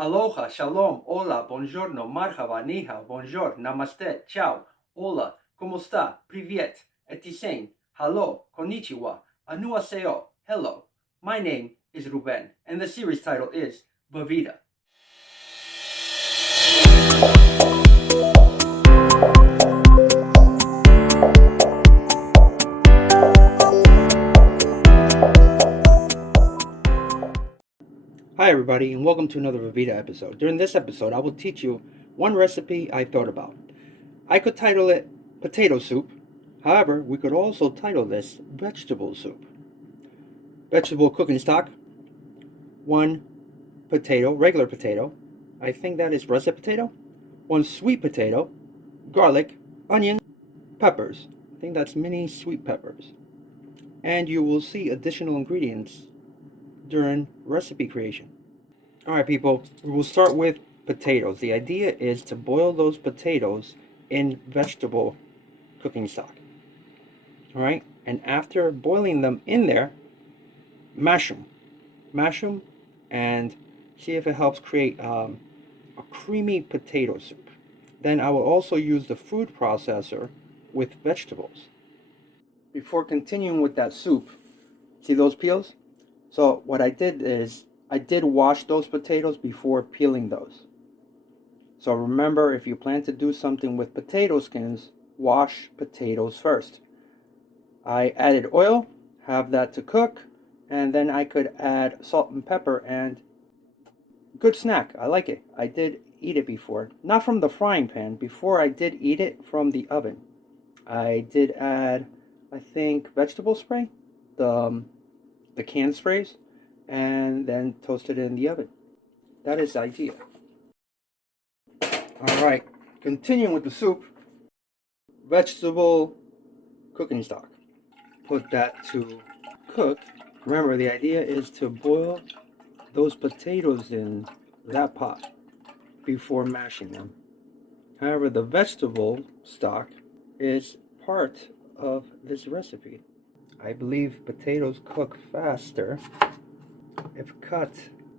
Aloha, shalom, hola, buongiorno, marhaba, ni hao, bonjour, namaste, ciao, hola, como sta, privyet, etisain, hello, konnichiwa, annyeonghaseyo, hello. My name is Ruben, and the series title is Vídeo. Hi everybody, and welcome to another Vídeo episode. During this episode, I will teach you one recipe I thought about. I could title it potato soup. However, we could also title this vegetable soup. Vegetable cooking stock, one potato, regular potato, I think that is russet potato, one sweet potato, garlic, onion, peppers, I think that's mini sweet peppers. And you will see additional ingredients during recipe creation. Alright people, we will start with potatoes. The idea is to boil those potatoes in vegetable cooking stock. Alright, and after boiling them in there, mash them and see if it helps create a creamy potato soup. Then I will also use the food processor with vegetables. Before continuing with that soup, see those peels? So what I did is I did wash those potatoes before peeling those. So remember, if you plan to do something with potato skins, wash potatoes first. I added oil, have that to cook, and then I could add salt and pepper, and good snack. I like it. I did eat it before. Not from the frying pan. Before I did eat it from the oven. I did add, I think, vegetable spray, the canned sprays, and then toast it in the oven. That is the idea. Alright, continuing with the soup, vegetable cooking stock. Put that to cook. Remember, the idea is to boil those potatoes in that pot before mashing them. However, the vegetable stock is part of this recipe. I believe potatoes cook faster if cut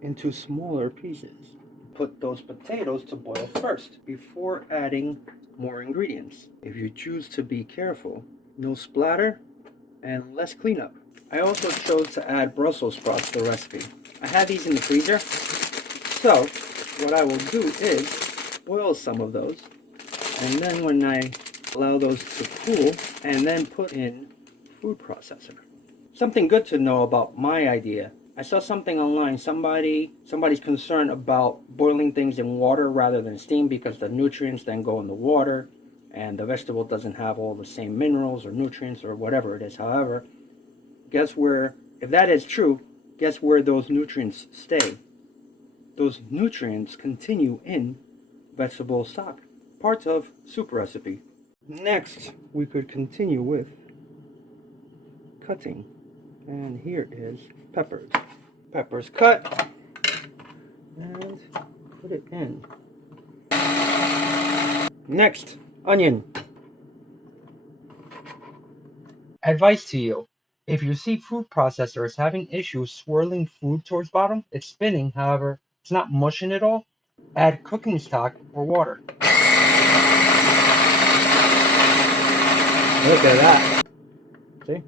into smaller pieces. Put those potatoes to boil first before adding more ingredients. If you choose to be careful, no splatter and less cleanup. I also chose to add Brussels sprouts to the recipe. I had these in the freezer, so what I will do is boil some of those, and then when I allow those to cool, and then put in food processor. Something good to know about my idea. I saw something online, somebody's concerned about boiling things in water rather than steam because the nutrients then go in the water and the vegetable doesn't have all the same minerals or nutrients or whatever it is. However, guess where, if that is true, guess where those nutrients stay? Those nutrients continue in vegetable stock. Part of soup recipe. Next, we could continue with cutting. And here is peppers. Peppers cut and put it in. Next, onion. Advice to you. If you see food processor is having issues swirling food towards bottom, it's spinning, however, it's not mushing it all, add cooking stock or water. Look at that. See?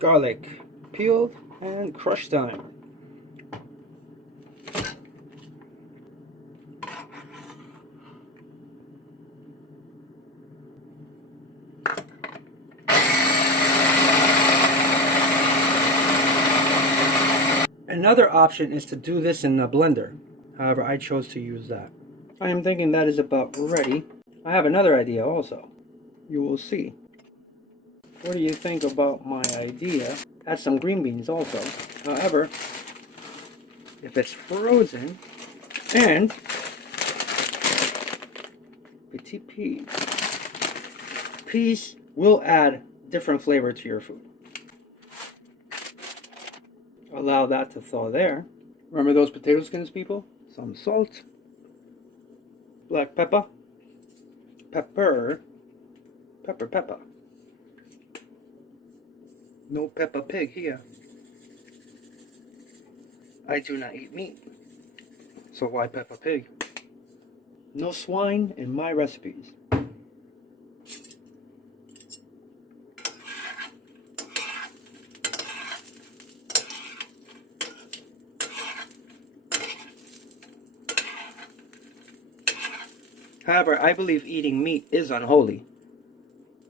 Garlic, peeled and crushed thyme. Another option is to do this in the blender. However, I chose to use that. I am thinking that is about ready. I have another idea also. You will see. What do you think about my idea? Add some green beans also. However, if it's frozen and petit peas will add different flavor to your food. Allow that to thaw there. Remember those potato skins, people? Some salt, black pepper, pepper. No Peppa Pig here. I do not eat meat. So why Peppa Pig? No swine in my recipes. However, I believe eating meat is unholy.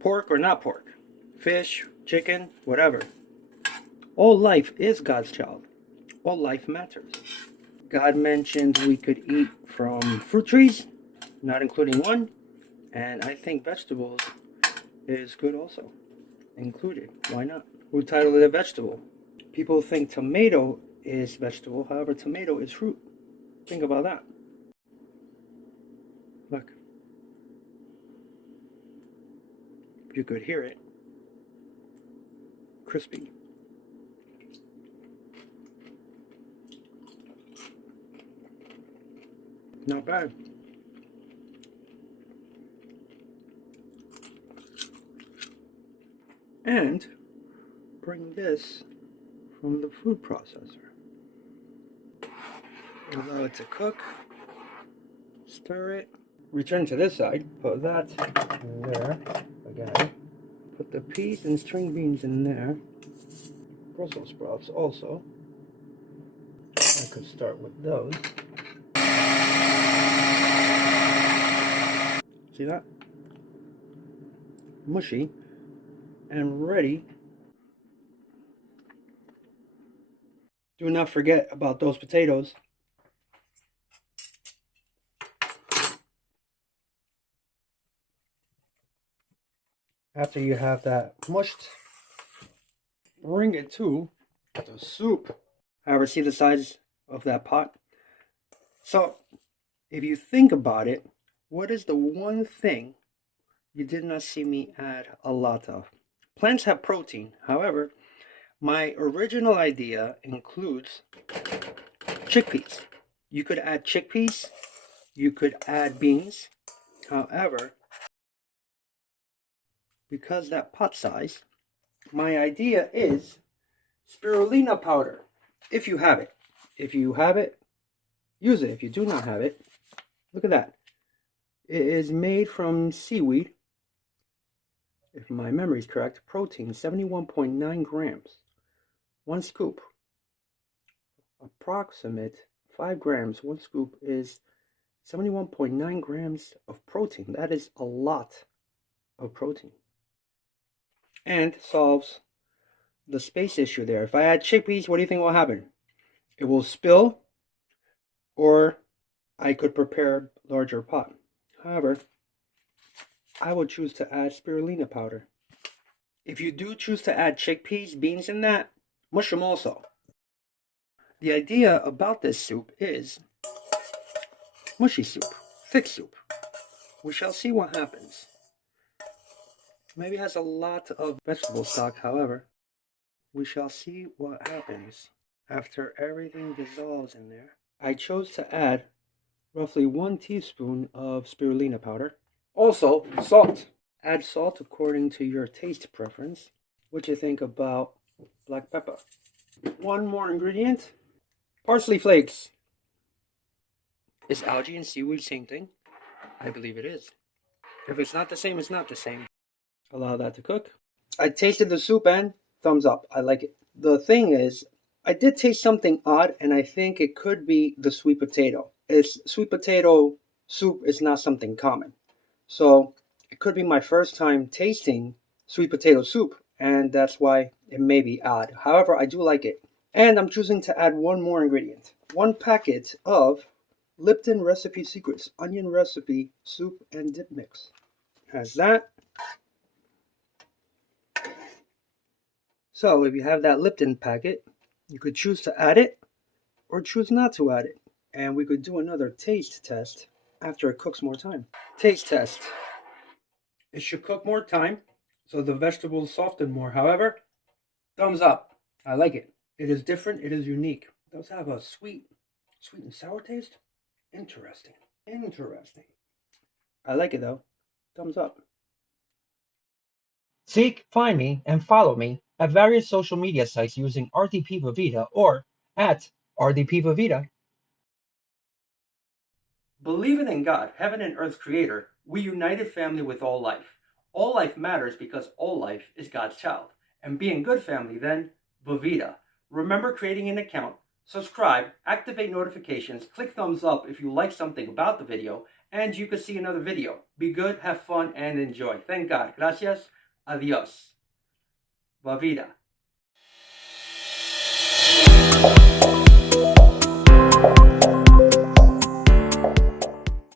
Pork or not pork, fish, chicken, whatever. All life is God's child. All life matters. God mentioned we could eat from fruit trees, not including one, and I think vegetables is good also, included. Why not? Who titled it a vegetable? People think tomato is vegetable, however, tomato is fruit. Think about that. Look. If you could hear it. Crispy. Not bad. And bring this from the food processor. Allow it to cook. Stir it. Return to this side. Put that in there again. Put the peas and string beans in there. Brussels sprouts also. I could start with those. See that? Mushy and ready. Do not forget about those potatoes. After you have that mushed, bring it to the soup. However, see the size of that pot? So, if you think about it, what is the one thing you did not see me add a lot of? Plants have protein. However, my original idea includes chickpeas. You could add chickpeas. You could add beans. However, because that pot size, my idea is spirulina powder. If you have it. If you have it, use it. If you do not have it, look at that. It is made from seaweed. If my memory is correct, protein 71.9 grams. 1 scoop. Approximate 5 grams. 1 scoop is 71.9 grams of protein. That is a lot of protein. And solves the space issue there. If I add chickpeas, what do you think will happen? It will spill, or I could prepare a larger pot. However, I would choose to add spirulina powder. If you do choose to add chickpeas, beans in that, mush them also. The idea about this soup is mushy soup, thick soup. We shall see what happens. Maybe it has a lot of vegetable stock, however, we shall see what happens after everything dissolves in there. I chose to add roughly 1 teaspoon of spirulina powder. Also, salt. Add salt according to your taste preference. What you think about black pepper? One more ingredient. Parsley flakes. Is algae and seaweed same thing? I believe it is. If it's not the same, it's not the same. Allow that to cook. I tasted the soup and thumbs up. I like it. The thing is, I did taste something odd, and I think it could be the sweet potato. Sweet potato soup is not something common. So it could be my first time tasting sweet potato soup, and that's why it may be odd. However, I do like it. And I'm choosing to add one more ingredient. 1 packet of Lipton Recipe Secrets Onion Recipe Soup and Dip Mix. Has that. So if you have that Lipton packet, you could choose to add it or choose not to add it. And we could do another taste test after it cooks more time. Taste test. It should cook more time, so the vegetables soften more. However, thumbs up. I like it. It is different. It is unique. It does have a sweet and sour taste. Interesting. I like it though. Thumbs up. Seek, find me, and follow me at various social media sites using RDP Vivita or at RDP Vivita. Believing in God, heaven and earth's creator, we united family with all life. All life matters because all life is God's child. And being good family, then, Vida. Remember creating an account, subscribe, activate notifications, click thumbs up if you like something about the video, and you could see another video. Be good, have fun, and enjoy. Thank God. Gracias. Adios. Vida.